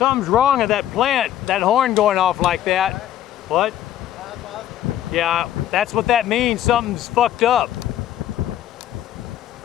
Something's wrong with that plant, that horn going off like that. What? Yeah, that's what that means. Something's fucked up.